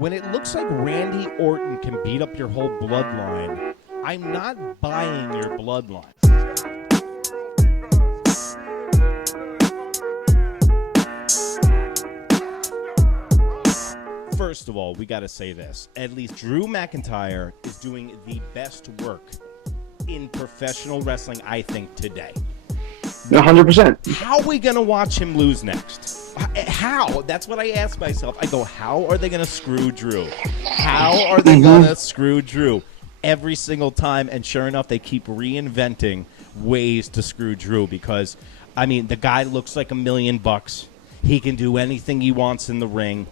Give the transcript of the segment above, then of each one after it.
when it looks like Randy Orton can beat up your whole bloodline, I'm not buying your bloodline. First of all, we got to say this. At least Drew McIntyre is doing the best work in professional wrestling, I think, today. 100%. How are we going to watch him lose next? How? That's what I ask myself. I go, how are they going to screw Drew? How are they going to screw Drew? Every single time, and sure enough, they keep reinventing ways to screw Drew because, I mean, the guy looks like $1 million. He can do anything he wants in the ring.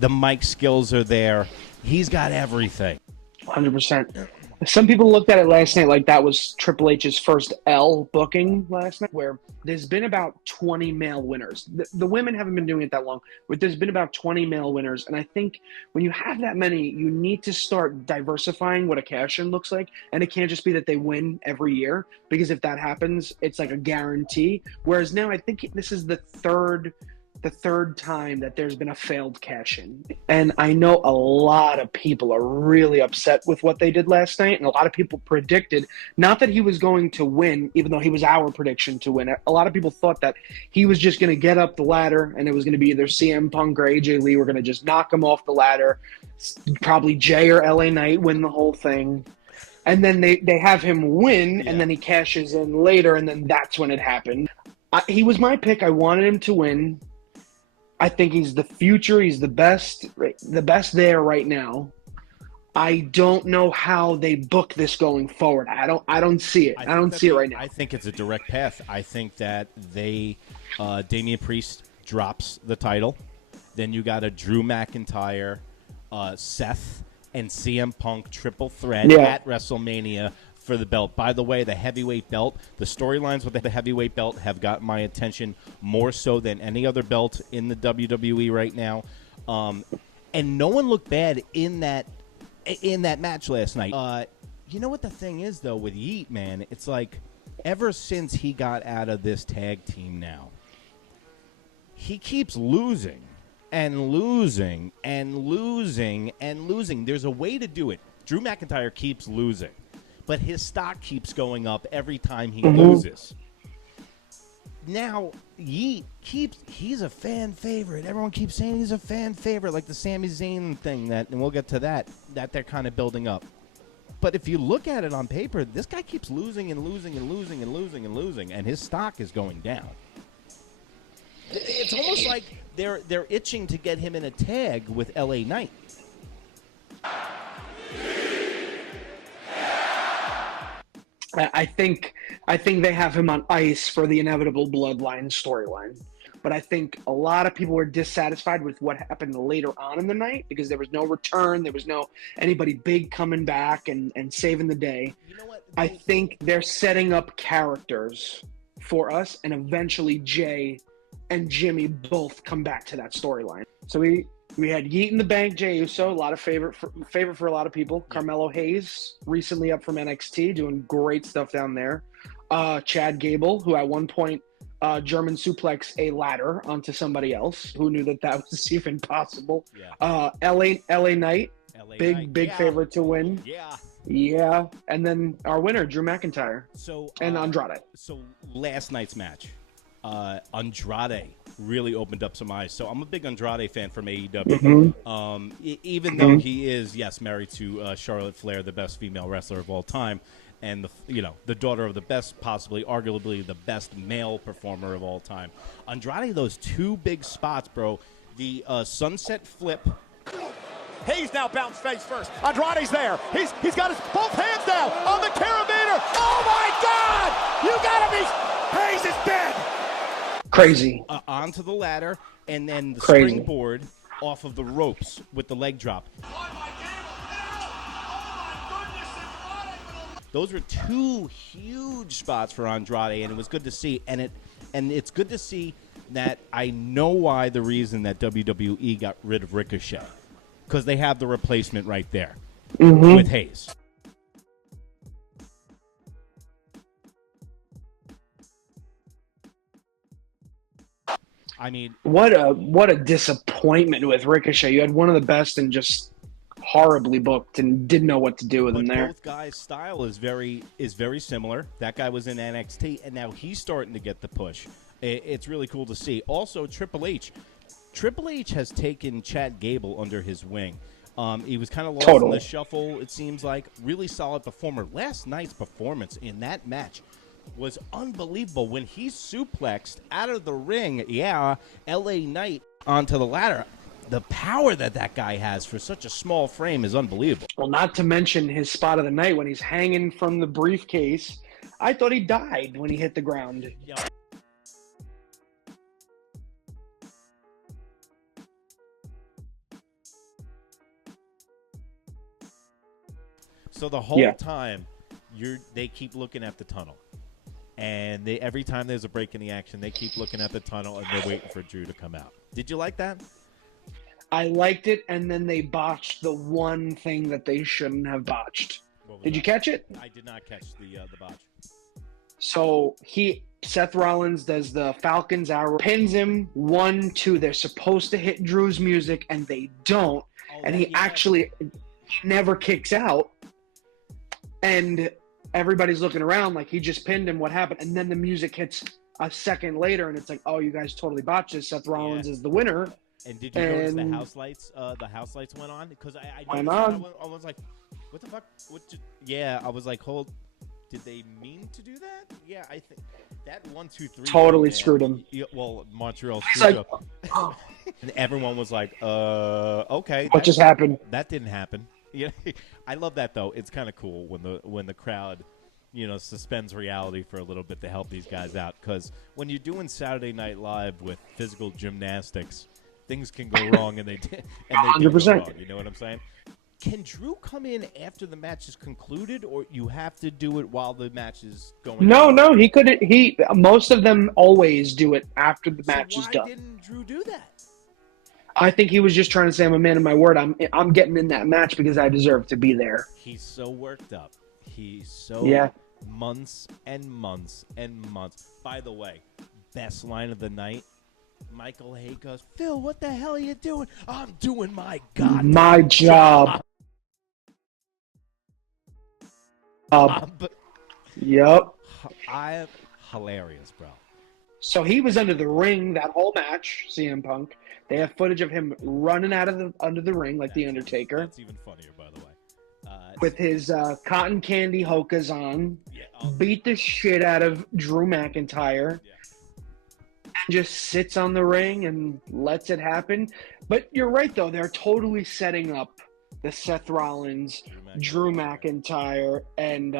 The mic skills are there. He's got everything. 100%. Some people looked at it last night like that was Triple H's first L booking last night, where there's been about 20 male winners. The women haven't been doing it that long, but there's been about 20 male winners. And I think when you have that many, you need to start diversifying what a cash-in looks like. And it can't just be that they win every year, because if that happens, it's like a guarantee. Whereas now I think this is the third time that there's been a failed cash-in. And I know a lot of people are really upset with what they did last night, and a lot of people predicted, not that he was going to win, even though he was our prediction to win. A lot of people thought that he was just going to get up the ladder, and it was going to be either CM Punk or AJ Lee were going to just knock him off the ladder, probably Jay or LA Knight win the whole thing. And then they have him win, and then he cashes in later, and then that's when it happened. He was my pick. I wanted him to win. I think he's the future. He's the best there right now. I don't know how they book this going forward. I don't see it. I don't see it right now. I think it's a direct path. I think that Damian Priest drops the title. Then you got a Drew McIntyre, Seth, and CM Punk triple threat at WrestleMania for the belt. By the way, the heavyweight belt, the storylines with the heavyweight belt have got my attention more so than any other belt in the WWE right now. And no one looked bad in that match last night. You know what the thing is, though, with Yeet, man? It's like ever since he got out of this tag team now, he keeps losing and losing and losing and losing. There's a way to do it. Drew McIntyre keeps losing, but his stock keeps going up every time he loses. Now, Yeet he's a fan favorite. Everyone keeps saying he's a fan favorite, like the Sami Zayn thing, and we'll get to that they're kind of building up. But if you look at it on paper, this guy keeps losing and losing and losing and losing and losing, and his stock is going down. It's almost like they're itching to get him in a tag with LA Knight. I think they have him on ice for the inevitable bloodline storyline. But I think a lot of people were dissatisfied with what happened later on in the night because there was no return. There was no anybody big coming back and saving the day. You know what? I think they're setting up characters for us, and eventually Jay and Jimmy both come back to that storyline. So we had Yeet in the Bank, Jey Uso, a lot of favorite for a lot of people. Carmelo Hayes, recently up from NXT, doing great stuff down there. Chad Gable, who at one point German suplex a ladder onto somebody else. Who knew that was even possible? Yeah. LA Knight, big favorite to win. Yeah. And then our winner, Drew McIntyre. And Andrade. So last night's match, Andrade really opened up some eyes. So I'm a big Andrade fan from AEW. Even though he is, married to Charlotte Flair, the best female wrestler of all time, and the daughter of the best, possibly, arguably the best male performer of all time. Andrade, those two big spots, bro. The sunset flip. Hayes now bounced face first. Andrade's there. He's got his both hands down on the carabiner. Oh my God! You gotta be. Hayes is dead. Crazy. Onto the ladder, and then the springboard off of the ropes with the leg drop. Those were two huge spots for Andrade, and it was good to see. And it's good to see that I know why the reason that WWE got rid of Ricochet, because they have the replacement right there with Hayes. I mean, what a disappointment with Ricochet. You had one of the best, and just horribly booked and didn't know what to do with him there. Both guys' style is very similar. That guy was in NXT, and now he's starting to get the push. It's really cool to see. Also, Triple H. Triple H has taken Chad Gable under his wing. He was kind of lost in the shuffle, it seems like. Really solid performer. Last night's performance in that match was unbelievable. When he suplexed out of the ring, LA Knight onto the ladder, the power that guy has for such a small frame is unbelievable. Well, not to mention his spot of the night when he's hanging from the briefcase. I thought he died when he hit the ground. Yep. So the whole time, they keep looking at the tunnel. And every time there's a break in the action, they keep looking at the tunnel, and they're waiting for Drew to come out. Did you like that? I liked it, and then they botched the one thing that they shouldn't have botched. Did you catch it? I did not catch the botch. So Seth Rollins does the Falcon's Arrow, pins him 1-2. They're supposed to hit Drew's music, and they don't. And he never kicks out. And everybody's looking around like he just pinned him. What happened? And then the music hits a second later, and it's like, oh, you guys totally botched this. Seth Rollins is the winner. And did you notice the house lights? The house lights went on because I was like, what the fuck? I was like, did they mean to do that? Yeah, I think that 1, 2, 3 totally screwed him. Well, Montreal screwed up, and everyone was like, okay, what just happened? That didn't happen. Yeah, I love that though. It's kind of cool when the crowd, suspends reality for a little bit to help these guys out. Because when you're doing Saturday Night Live with physical gymnastics, things can go wrong, and they did go wrong. You know what I'm saying? Can Drew come in after the match is concluded, or you have to do it while the match is going? No, he couldn't. Most of them always do it after the match is done. Why didn't Drew do that? I think he was just trying to say, I'm a man of my word. I'm getting in that match because I deserve to be there. He's so worked up. He's so months and months and months. By the way, best line of the night. Michael Hay goes, Phil, what the hell are you doing? I'm doing my job. Yep. I'm hilarious, bro. So he was under the ring that whole match, CM Punk. They have footage of him running out of under the ring like The Undertaker. That's even funnier, by the way. With his cotton candy Hokas on, beat the shit out of Drew McIntyre, and just sits on the ring and lets it happen. But you're right, though. They're totally setting up the Seth Rollins, Drew McIntyre, and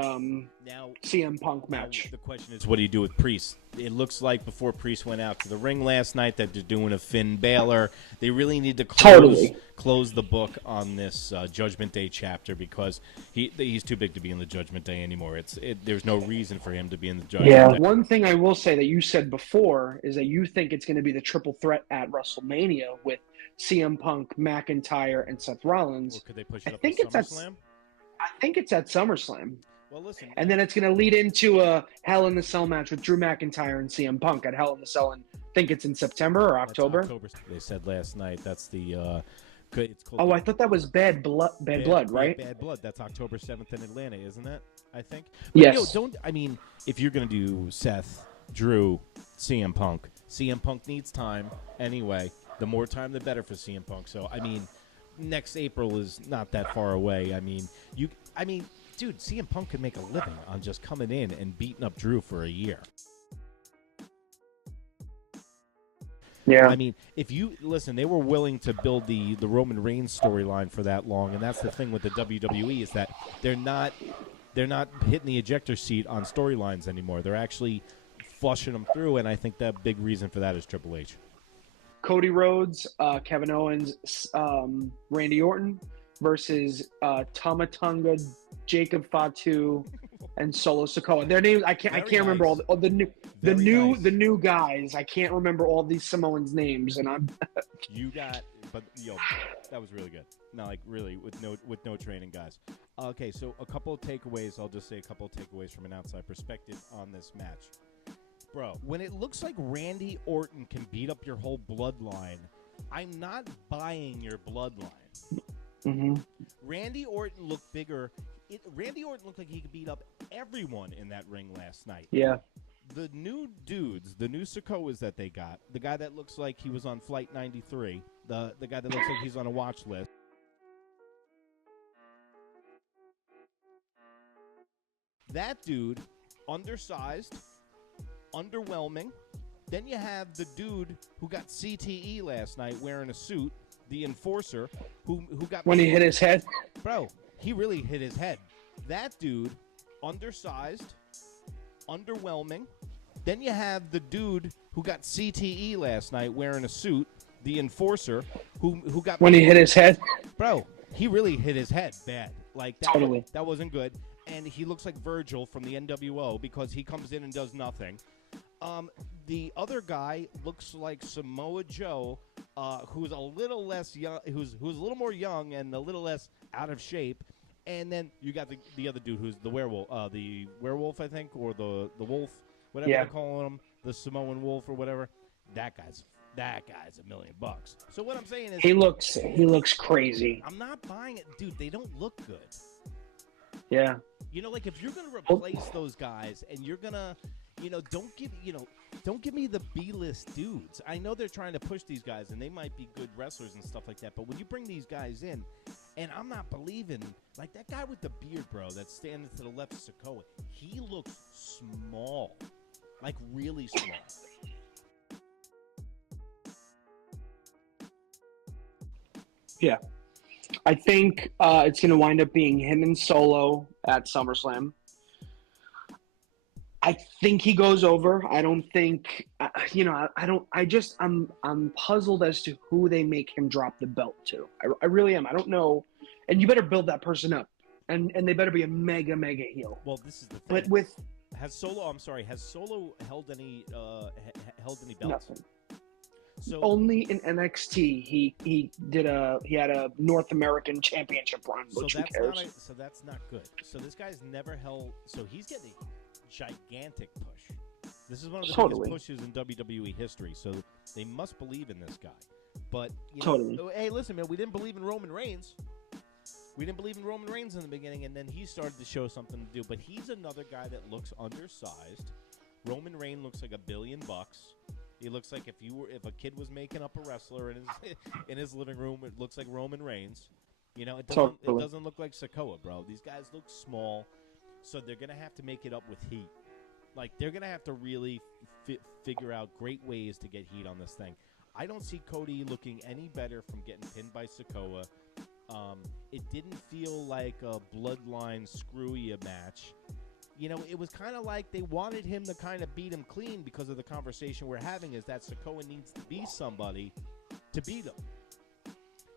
now, CM Punk match. The question is, what do you do with Priest? It looks like before Priest went out to the ring last night that they're doing a Finn Balor. They really need to close the book on this Judgment Day chapter because he's too big to be in the Judgment Day anymore. There's no reason for him to be in the Judgment Day. One thing I will say that you said before is that you think it's going to be the triple threat at WrestleMania with CM Punk, McIntyre, and Seth Rollins. Or could they push it up to SummerSlam? I think it's at SummerSlam. Well, listen. And then it's going to lead into a Hell in the Cell match with Drew McIntyre and CM Punk at Hell in the Cell. And I think it's in September or October. They said last night. That's the. It's called I thought that was Bad Blood, right? Bad Blood. That's October 7th in Atlanta, isn't it? I think. But, yes. If you're going to do Seth, Drew, CM Punk needs time anyway. The more time, the better for CM Punk. So, next April is not that far away. Dude, CM Punk could make a living on just coming in and beating up Drew for a year. Yeah. If you listen, they were willing to build the Roman Reigns storyline for that long, and that's the thing with the WWE is that they're not hitting the ejector seat on storylines anymore. They're actually flushing them through, and I think the big reason for that is Triple H. Cody Rhodes, Kevin Owens, Randy Orton versus Tama Tonga, Jacob Fatu, and Solo Sikoa. Their names I can't remember all the new guys. I can't remember all these Samoans' names, and I'm. That was really good. No, really with no training, guys. Okay, so a couple of takeaways. I'll just say a couple of takeaways from an outside perspective on this match. Bro, when it looks like Randy Orton can beat up your whole bloodline, I'm not buying your bloodline. Mm-hmm. Randy Orton looked bigger. Randy Orton looked like he could beat up everyone in that ring last night. Yeah. The new dudes, the new Sokoas that they got, the guy that looks like he was on Flight 93, the guy that looks like he's on a watch list. That dude, undersized, underwhelming. Then you have the dude who got CTE last night wearing a suit, the Enforcer, who got... When he hit his head? Bro, he really hit his head. That dude, undersized, underwhelming. Then you have the dude who got CTE last night wearing a suit, the Enforcer, who got... When he hit his head? Bro, he really hit his head bad. Like, Totally. That wasn't good. And he looks like Virgil from the NWO because he comes in and does nothing. The other guy looks like Samoa Joe, who's a little less young, who's a little more young and a little less out of shape. And then you got the other dude who's the werewolf, I think, or the wolf, whatever they're calling him, the Samoan wolf or whatever. That guy's $1 million. So what I'm saying is he looks crazy. I'm not buying it, dude. They don't look good. Yeah. You know, like if you're gonna replace those guys and you're gonna, don't give me the B-list dudes. I know they're trying to push these guys and they might be good wrestlers and stuff like that. But when you bring these guys in, and I'm not believing, like that guy with the beard, bro, that's standing to the left of Sokoa, he looks small, like really small. Yeah. I think it's going to wind up being him and Solo at SummerSlam. I think he goes over. I don't think, I'm puzzled as to who they make him drop the belt to. I really am. I don't know. And you better build that person up. And they better be a mega, mega heel. Well, this is the thing. But has Solo held any belts? Nothing. So only in NXT he had a North American Championship run, which who cares? So that's not good. So this guy's never held. So he's getting a gigantic push. This is one of the biggest pushes in WWE history. So they must believe in this guy. But hey, listen, man, we didn't believe in Roman Reigns. We didn't believe in Roman Reigns in the beginning, and then he started to show something to do. But he's another guy that looks undersized. Roman Reigns looks like $1 billion. He looks like if a kid was making up a wrestler in his living room, it looks like Roman Reigns. It doesn't look like Sokoa, bro. These guys look small, so they're gonna have to make it up with heat. Like they're gonna have to really figure out great ways to get heat on this thing. I don't see Cody looking any better from getting pinned by Sokoa. It didn't feel like a bloodline screw-ya match. It was kind of like they wanted him to kind of beat him clean because of the conversation we're having is that Sokoa needs to be somebody to beat him.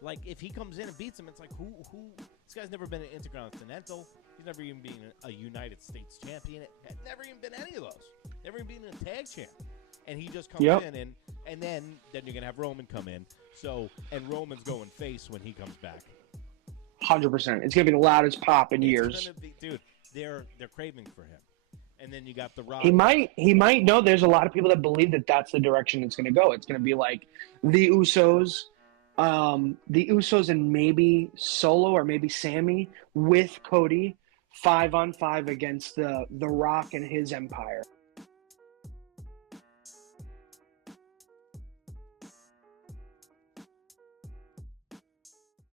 Like, if he comes in and beats him, it's like, who? This guy's never been an Intercontinental. He's never even been a United States champion. Never even been any of those. Never even been a tag champ. And he just comes in, and then you're going to have Roman come in. And Roman's going face when he comes back. 100%. It's going to be the loudest pop in years. Dude, they're craving for him. And then you got The Rock. He might know there's a lot of people that believe that that's the direction it's going to go. It's going to be like the Usos and maybe Solo or maybe Sammy with Cody 5-on-5 against the Rock and his empire.